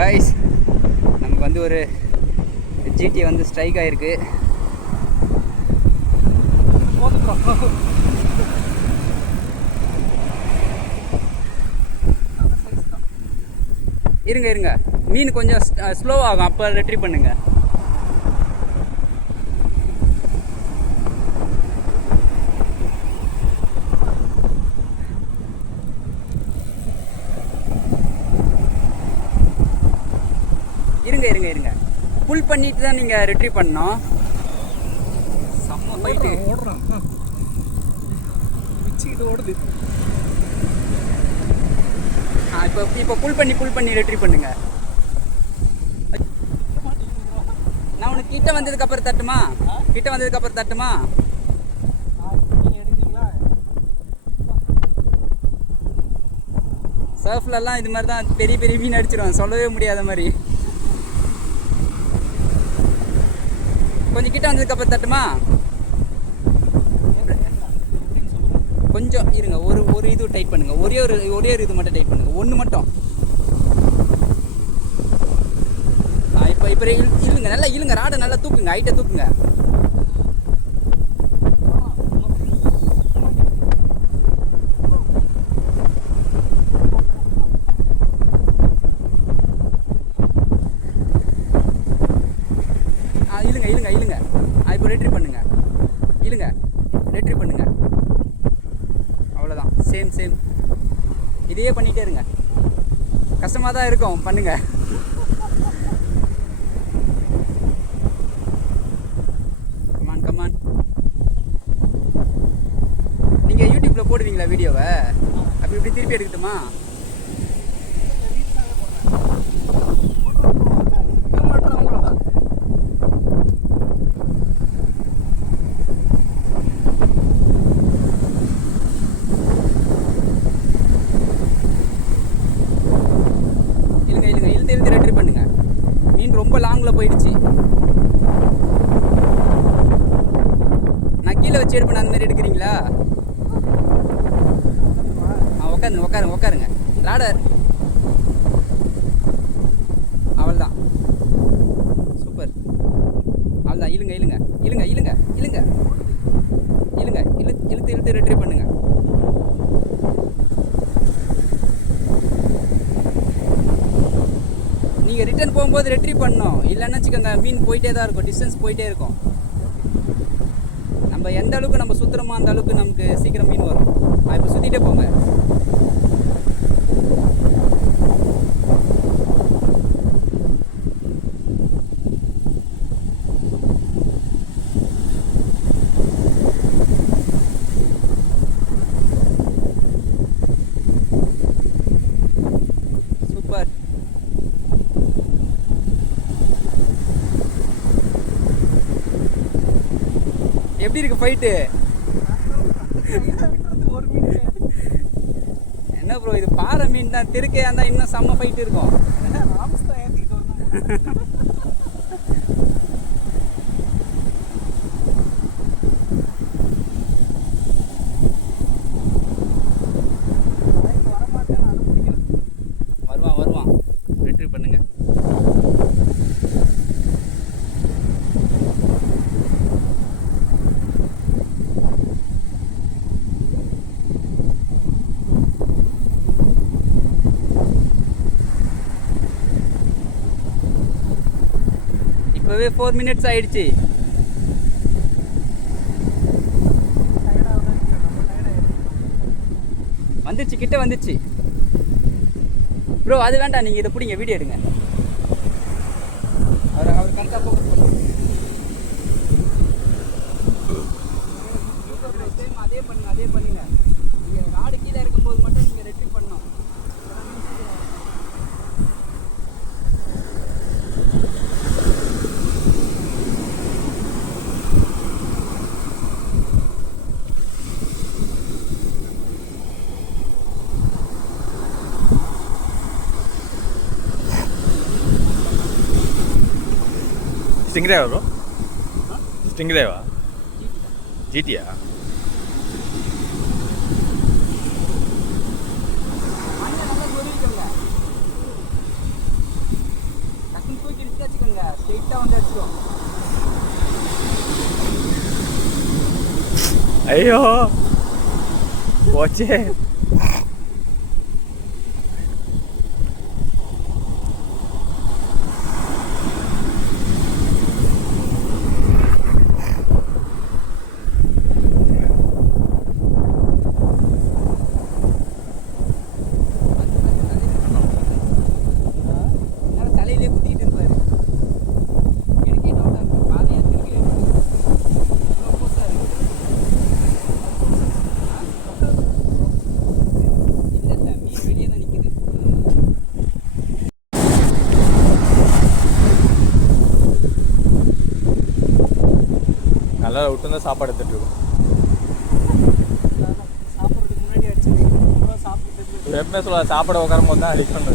Guys, நமக்கு வந்து ஒரு ஜிடி வந்து ஸ்ட்ரைக் ஆகிருக்கு. இருங்க இருங்க, மீன் கொஞ்சம் ஸ்லோ ஆகும், அப்போ ரெட்ரீவ் பண்ணுங்க. இருங்க இருங்க இருங்க, புல் பண்ணிட்டு தான் நீங்கள் ரெட்ரீவ் பண்ணணும். செம்ம ஃபைட்டு ஓடுறான், பிச்சுக்கிட்டு ஓடுது. இப்போ புல் பண்ணி ரெட்ரீவ் பண்ணுங்க. நான் உனக்கு கிட்ட வந்ததுக்கப்புறம் தட்டுமா? சர்ஃப்லலாம் இது மாதிரி தான் பெரிய பெரிய மீன் அடிச்சிடும், சொல்லவே முடியாத மாதிரி. கொஞ்சம் கிட்ட வந்ததுக்கப்புறம் தட்டுமா? கொஞ்சம் இருங்க, ஒரு இது டைட் பண்ணுங்க, ஒரே ஒரு இது மட்டும் டைட் பண்ணுங்க, ஒன்று மட்டும். இப்போ இழுங்க, நல்லா இழுங்க, ராடை நல்லா தூக்குங்க, ஹைட்டை தூக்குங்க. இழுங்க. இப்போ ரெட்ரீவ் பண்ணுங்க, ரெட்ரீவ் பண்ணுங்க. அவ்வளோதான், சேம் இதையே பண்ணிகிட்டே இருங்க. கஷ்டமாக தான் இருக்கும், பண்ணுங்க. கமான். நீங்கள் யூடியூப்பில் போடுவீங்களா வீடியோவை? இப்படி திருப்பி எடுக்கட்டுமா? இழுத்து ரெட்ரீவ் பண்ணுங்க. மீன் ரொம்ப லாங்கில் போயிடுச்சு. நான் கீழே வச்சு எடுப்பேன், அந்த மாதிரி எடுக்கிறீங்களா? உட்காருங்க. லாடர் அவ்வளோதான், சூப்பர். அவ்வளோதான், இழுங்க. இழுத்து ரெட்ரீவ் பண்ணுங்க. நீங்கள் ரிட்டர்ன் போகும்போது ரெட்ரீவ் பண்ணணும், இல்லைன்னு வச்சுக்கோங்க மீன் போயிட்டே தான் இருக்கும், டிஸ்டன்ஸ் போயிட்டே இருக்கும். நம்ம எந்த அளவுக்கு நம்ம சுற்றுறோமோ அந்த அளவுக்கு நமக்கு சீக்கிரம் மீன் வரும். இப்போ சுற்றிட்டே போங்க. சூப்பர். எப்படி இருக்கு ஃபைட்டு? என்ன ப்ரோ, இது பாறை மீன் தான், திருக்கையா இருந்தால் இன்னும் செம்ம ஃபைட் இருக்கும். வருவான், ரெட்ரீவ் பண்ணுங்க. இப்போவே 4 minutes ஆயிடுச்சு. கிட்ட வந்துச்சு ப்ரோ. அது வேண்டாம், நீங்கள் இதை பிடிங்க, வீடியோ எடுங்க. அவர் கரெக்டாக ஃபோக்கஸ் பண்ணுங்க. அதே பண்ணுங்க. நீங்கள் ராடு கீழே இருக்கும்போது மட்டும் நீங்கள் ரெட்ரீவ் பண்ணணும். Stingray bro? Stingray va? GT ya? ஐயோ போச்சே. தலையிலே குத்திக்கிட்டு இருப்பாரு. எனக்கே டவுட்டா இருக்கும், பாதையா இருக்கு. இவ்வளோ புதுசா இருக்கு. இல்ல இல்ல, மீன் வெளியே தான் நிக்குது. நல்லா விட்டு தான் சாப்பாடு எடுத்துட்டு இருக்கோம். சாப்பிட்றதுக்கு முன்னாடி அடிச்சு சாப்பிட்டு எப்பவுமே சொல்ல சாப்பாடு உட்காரும் போது தான் அடிக்கணும்.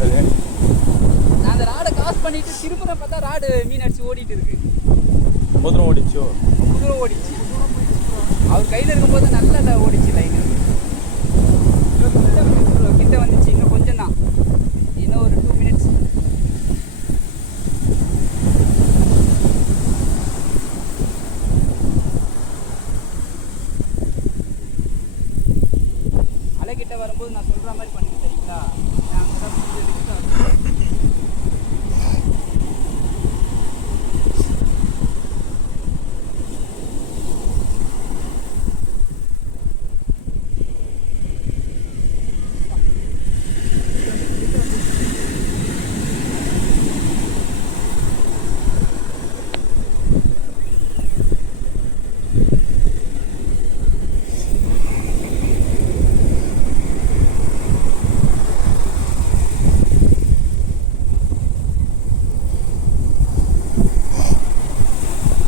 நான் அந்த ராடை காசு பண்ணிட்டு திருப்புற பார்த்தா ராடு மீன் அடிச்சு ஓடிட்டு இருக்கு. ரொம்ப தூரம் ஓடிச்சோ. ரொம்ப தூரம் ஓடிச்சு. அவர் கையில் இருக்கும்போது நல்லா ஓடிச்சு லைன். கிட்ட வந்துச்சு. இன்னும் கொஞ்சம் தான், இன்னும் ஒரு 2 minutes. அலைகிட்ட வரும்போது நான் சொல்ற மாதிரி பண்ணி சரிங்களா? நான் அங்கே தான் புரிஞ்சு எடுத்துட்டு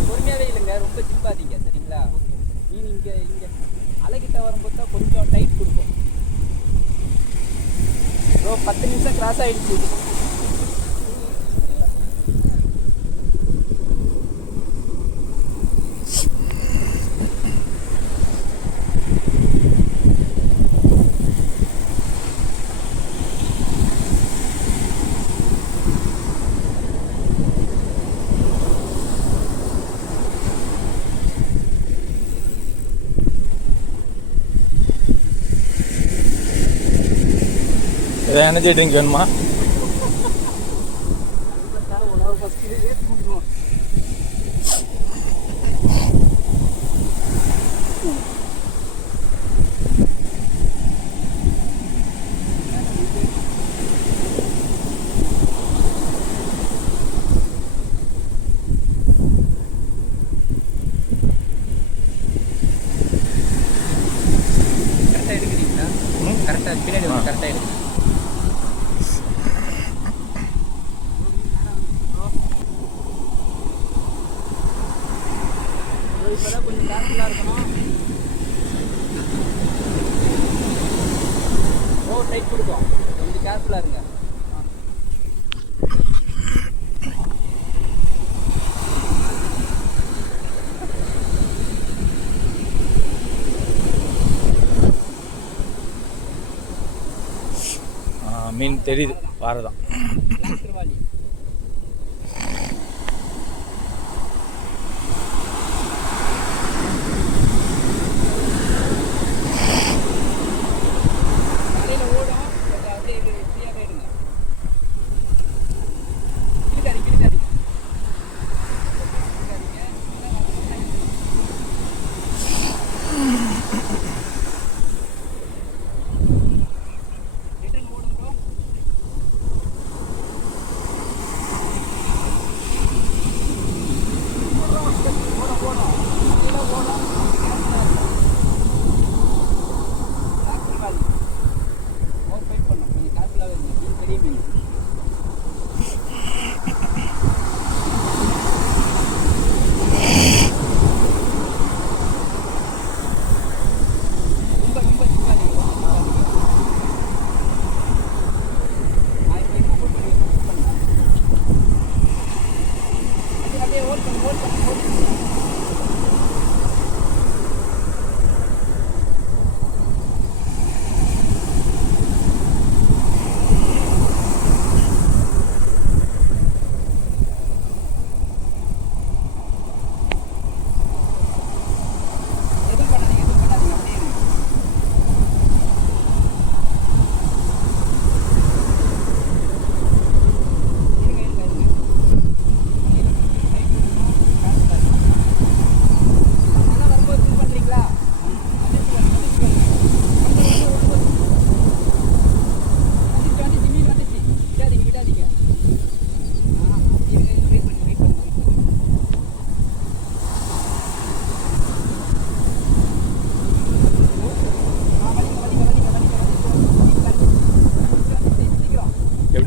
பொறுமையாவே இல்லைங்க, ரொம்ப ஜிம்பாதீங்க சரிங்களா? மீன் இங்கே அலைகிட்ட வரும்போது தான் கொஞ்சம் டைட் கொடுக்கும். 10 நிமிஷம் கிராஸ் ஆயிடுச்சு. ஏதாவது எனர்ஜி ட்ரிங்க் வேணுமா? கரெக்டாக எடுக்கிறீங்களா? கரெக்டாக பின்னாடி கரெக்டாக எடுங்க. இப்போதான் கொஞ்சம் கேர்ஃபுல்லாக இருக்கணும். டைட் கொடுக்கும், கொஞ்சம் கேர்ஃபுல்லாக இருங்க. மீன் தெரியுது, பாறை தான். திருவாளி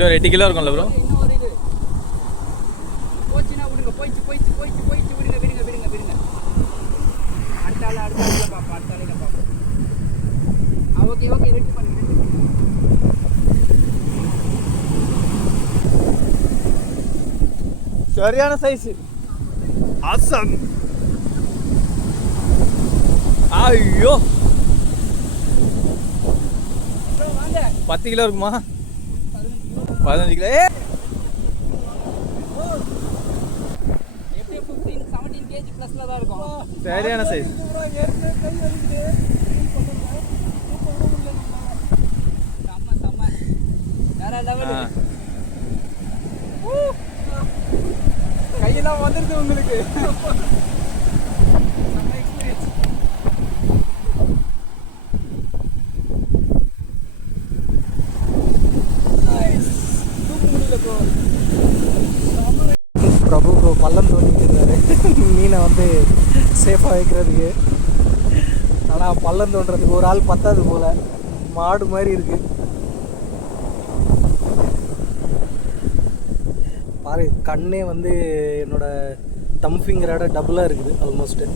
எப்படி ஒரு 8 கிலோ இருக்கும்ல ப்ரோ? இன்னும் ஒரு இது போச்சுன்னா விடுங்க. போயிடுச்சு விடுங்க. அடுத்தால பாப்பா. ஓகே ரெடி பண்ணுங்க. சரியான சைஸ். ஆசம். ஐயோ 10 கிலோ இருக்குமா? 15 கிலோ. எப்படி 17 kg ப்ளஸ்ல தான் இருக்கும். சரியான சைஸ். செம்ம வேற லெவல். கையெல்லாம் வந்துருது உங்களுக்கு. செம்ம எக்ஸ்பீரியன்ஸ். பிரபு ப்ரோ பள்ளம் தோண்டிட்டு இருந்தாரு மீனை வந்து சேஃபாக வைக்கிறதுக்கு. ஆனால் பள்ளம் தோண்டுறதுக்கு ஒரு ஆள் பத்தாது போல், மாடு மாதிரி இருக்கு பாரு. கண்ணே வந்து என்னோட தம் ஃபிங்கரோட டபுளாக இருக்குது ஆல்மோஸ்ட்டு.